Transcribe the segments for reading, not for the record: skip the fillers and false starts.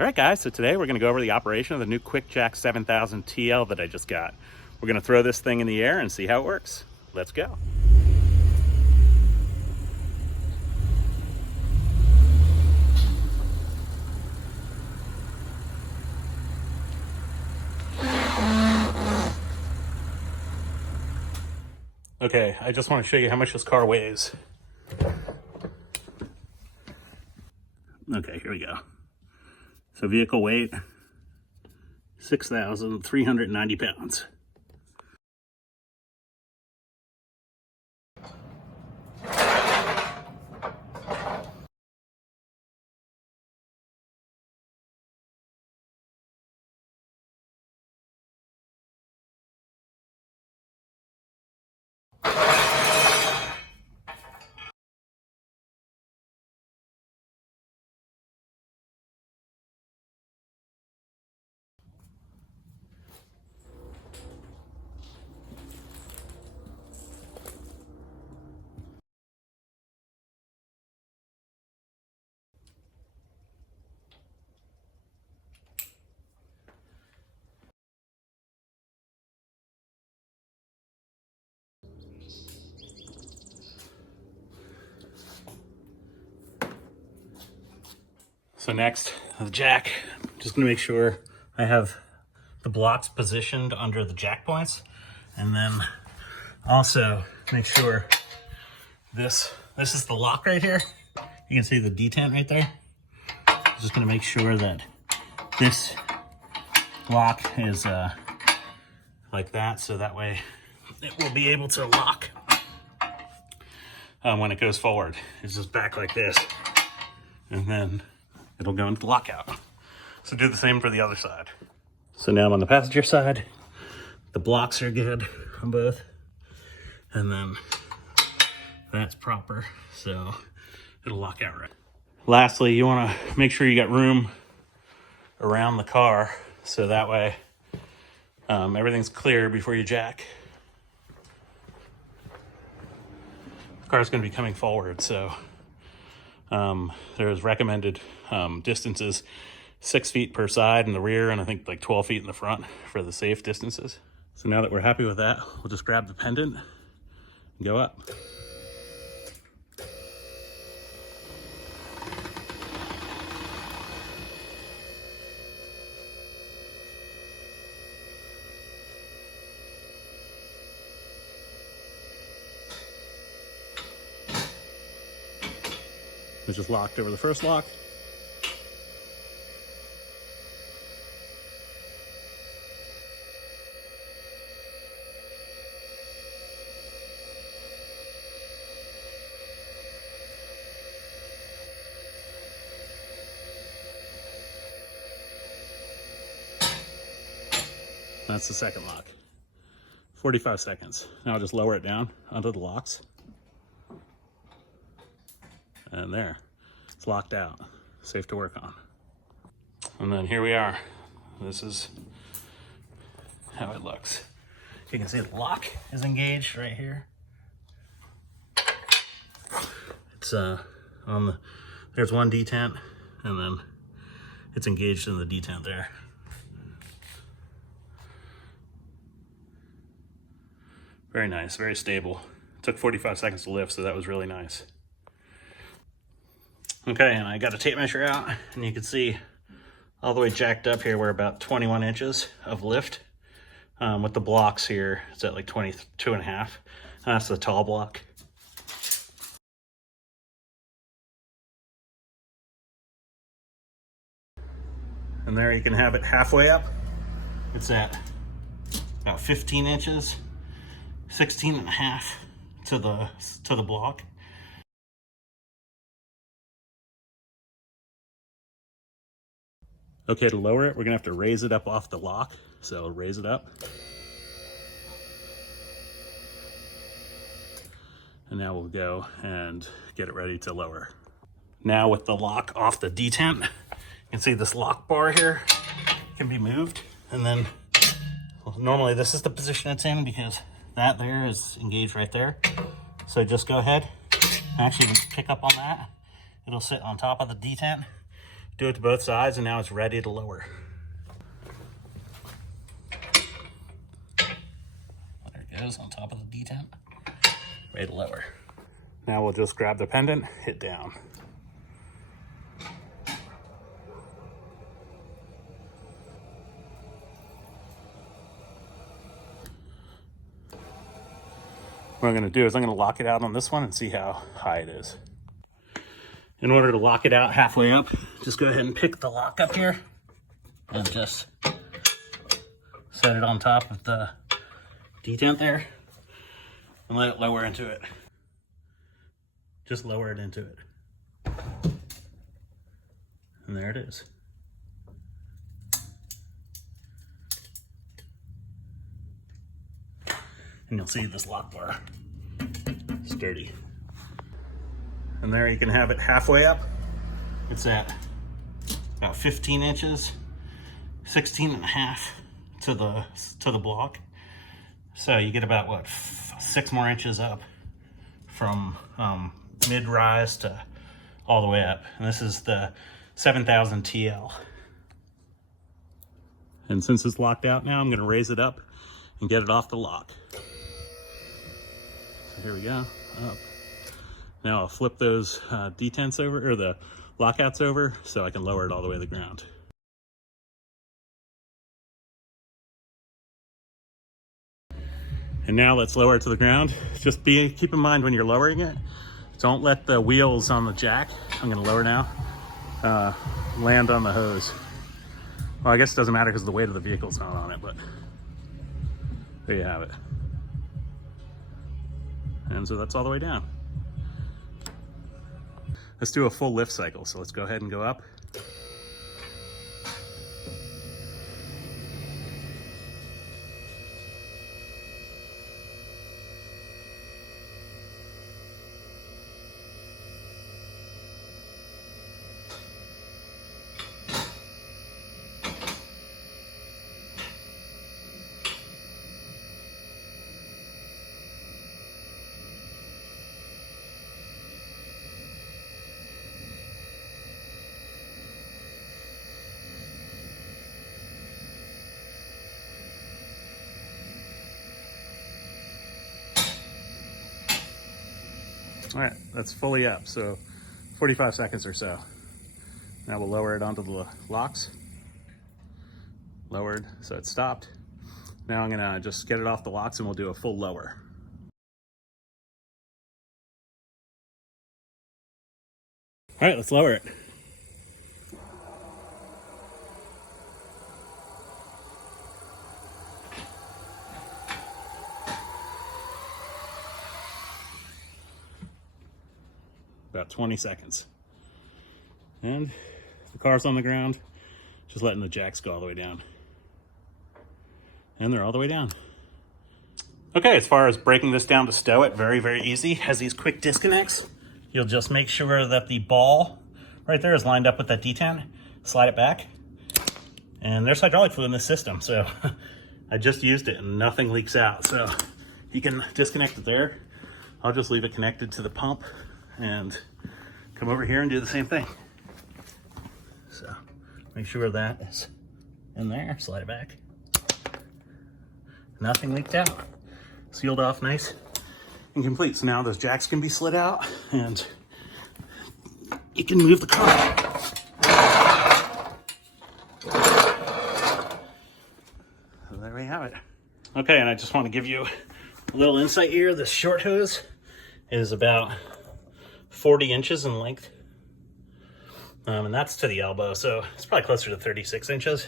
All right, guys, so today we're gonna go over the operation of the new QuickJack 7000 TL that I just got. We're gonna throw this thing in the air and see how it works. Let's go. Okay, I just want to show you how much this car weighs. Okay, here we go. So vehicle weight, 6,390 pounds. So next, the jack. Just gonna make sure I have the blocks positioned under the jack points, and then also make sure this is the lock right here. You can see the detent right there. Just gonna make sure that this lock is like that, so that way it will be able to lock when it goes forward. It's just back like this, and then it'll go into the lockout. So do the same for the other side. So now I'm on the passenger side. The blocks are good on both. And then that's proper, so it'll lock out right. Lastly, you wanna make sure you got room around the car, so that way everything's clear before you jack. The car's gonna be coming forward, so there's recommended distances 6 feet per side in the rear, and I think like 12 feet in the front for the safe distances. So now that we're happy with that, we'll just grab the pendant and go up. It's just locked over the first lock. That's the second lock. 45 seconds. Now I'll just lower it down onto the locks. And there, it's locked out, safe to work on. And then here we are. This is how it looks. You can see the lock is engaged right here. It's there's one detent, and then it's engaged in the detent there. Very nice, very stable. It took 45 seconds to lift, so that was really nice. Okay, and I got a tape measure out, and you can see all the way jacked up here, we're about 21 inches of lift. With the blocks here, it's at like 22 and a half. And that's the tall block. And there you can have it halfway up. It's at about 15 inches, 16 and a half to the block. Okay, to lower it, we're gonna have to raise it up off the lock. So raise it up. And now we'll go and get it ready to lower. Now with the lock off the detent, you can see this lock bar here can be moved. And then normally this is the position it's in because that there is engaged right there. So just go ahead and actually pick up on that. It'll sit on top of the detent. do it to both sides, and now it's ready to lower. There it goes on top of the detent. Ready to lower. Now we'll just grab the pendant, hit down. What I'm gonna do is I'm gonna lock it out on this one and see how high it is. In order to lock it out halfway up, just go ahead and pick the lock up here and just set it on top of the detent there and let it lower into it. Just lower it into it. And there it is. And you'll see this lock bar, sturdy. And there you can have it halfway up. It's at about 15 inches, 16 and a half to the block. So you get about what, 6 more inches up from mid-rise to all the way up. And this is the 7000 TL. And since it's locked out now, I'm gonna raise it up and get it off the lock. So here we go, up. Now I'll flip those detents over, or the lockouts over, so I can lower it all the way to the ground. And now let's lower it to the ground. Just keep in mind when you're lowering it, don't let the wheels on the jack, I'm gonna lower now, land on the hose. Well, I guess it doesn't matter because the weight of the vehicle's not on it, but there you have it. And so that's all the way down. Let's do a full lift cycle. So let's go ahead and go up. All right, that's fully up, so 45 seconds or so. Now we'll lower it onto the locks. Lowered, so it stopped. Now I'm gonna just get it off the locks and we'll do a full lower. All right, let's lower it. About 20 seconds. And the car's on the ground, just letting the jacks go all the way down. And they're all the way down. Okay, as far as breaking this down to stow it, very, very easy. Has these quick disconnects. You'll just make sure that the ball right there is lined up with that detent, slide it back. And there's hydraulic fluid in this system, so I just used it and nothing leaks out. So you can disconnect it there. I'll just leave it connected to the pump and come over here and do the same thing. So make sure that is in there, slide it back. Nothing leaked out. Sealed off nice and complete. So now those jacks can be slid out and you can move the car. So there we have it. Okay, and I just want to give you a little insight here. This short hose is about 40 inches in length. And that's to the elbow, so it's probably closer to 36 inches.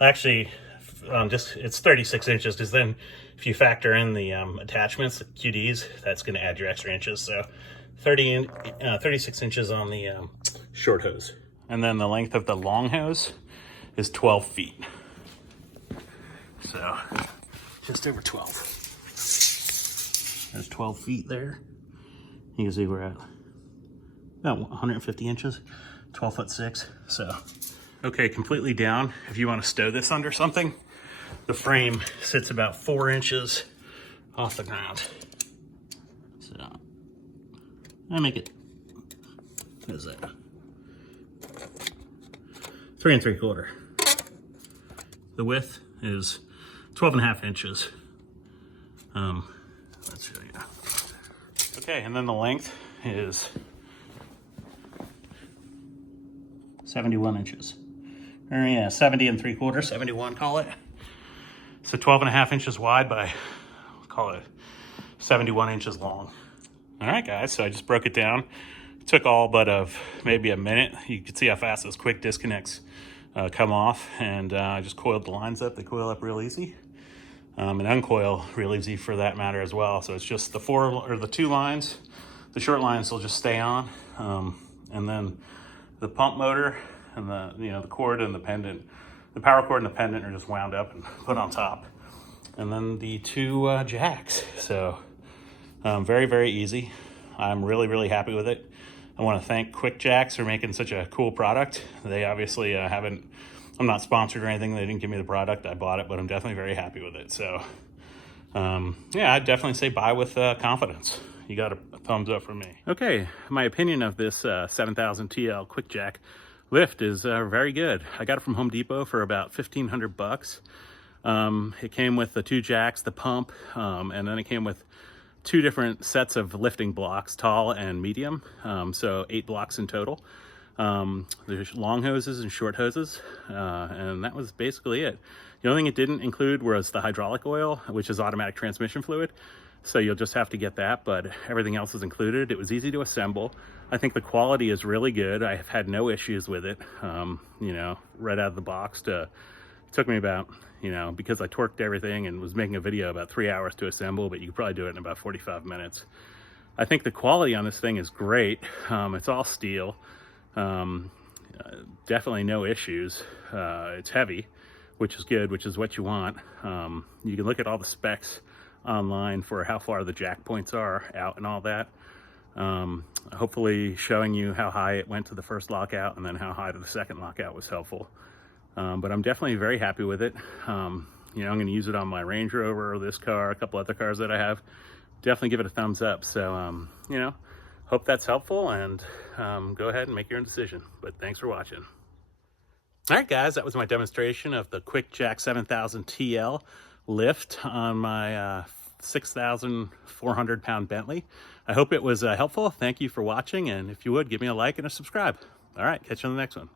Actually, it's 36 inches because then if you factor in the attachments, the QDs, that's going to add your extra inches. So 36 inches on the short hose. And then the length of the long hose is 12 feet. So just over 12. There's 12 feet there. You can see we're at about 150 inches, 12'6". So, okay, completely down. If you want to stow this under something, the frame sits about 4 inches off the ground. So, I make it, what is that? 3 3/4. The width is 12.5 inches. Let's show you. Okay, and then the length is 71 inches. Or yeah, 70 3/4, 71, call it. So 12.5 inches wide by, call it 71 inches long. All right, guys, so I just broke it down. It took all but of maybe a minute. You can see how fast those quick disconnects come off, and I just coiled the lines up. They coil up real easy, and uncoil real easy for that matter as well. So it's just the 2 lines. The short lines will just stay on, and then the pump motor and the cord and the pendant, the power cord and the pendant are just wound up and put on top, and then the 2 jacks. So very, very easy. I'm really, really happy with it. I want to thank QuickJacks for making such a cool product. They obviously I'm not sponsored or anything. They didn't give me the product. I bought it, but I'm definitely very happy with it. So yeah, I'd definitely say buy with confidence. You got a thumbs up from me. Okay, my opinion of this 7000 TL QuickJack lift is very good. I got it from Home Depot for about $1,500. It came with the 2 jacks, the pump, and then it came with 2 different sets of lifting blocks, tall and medium, so 8 blocks in total. There's long hoses and short hoses, and that was basically it. The only thing it didn't include was the hydraulic oil, which is automatic transmission fluid, so you'll just have to get that, but everything else is included. It was easy to assemble. I think the quality is really good. I've had no issues with it, right out of the box. It took me about, because I torqued everything and was making a video, about 3 hours to assemble, but you could probably do it in about 45 minutes. I think the quality on this thing is great. It's all steel. Definitely no issues. It's heavy, which is good, which is what you want. You can look at all the specs online for how far the jack points are out and all that. Hopefully showing you how high it went to the first lockout and then how high to the second lockout was helpful. But I'm definitely very happy with it. I'm going to use it on my Range Rover, this car, a couple other cars that I have. Definitely give it a thumbs up. So, hope that's helpful, and go ahead and make your own decision. But thanks for watching. All right, guys, that was my demonstration of the QuickJack 7000 TL lift on my 6,400 pound Bentley. I hope it was helpful. Thank you for watching, and if you would, give me a like and a subscribe. All right, catch you on the next one.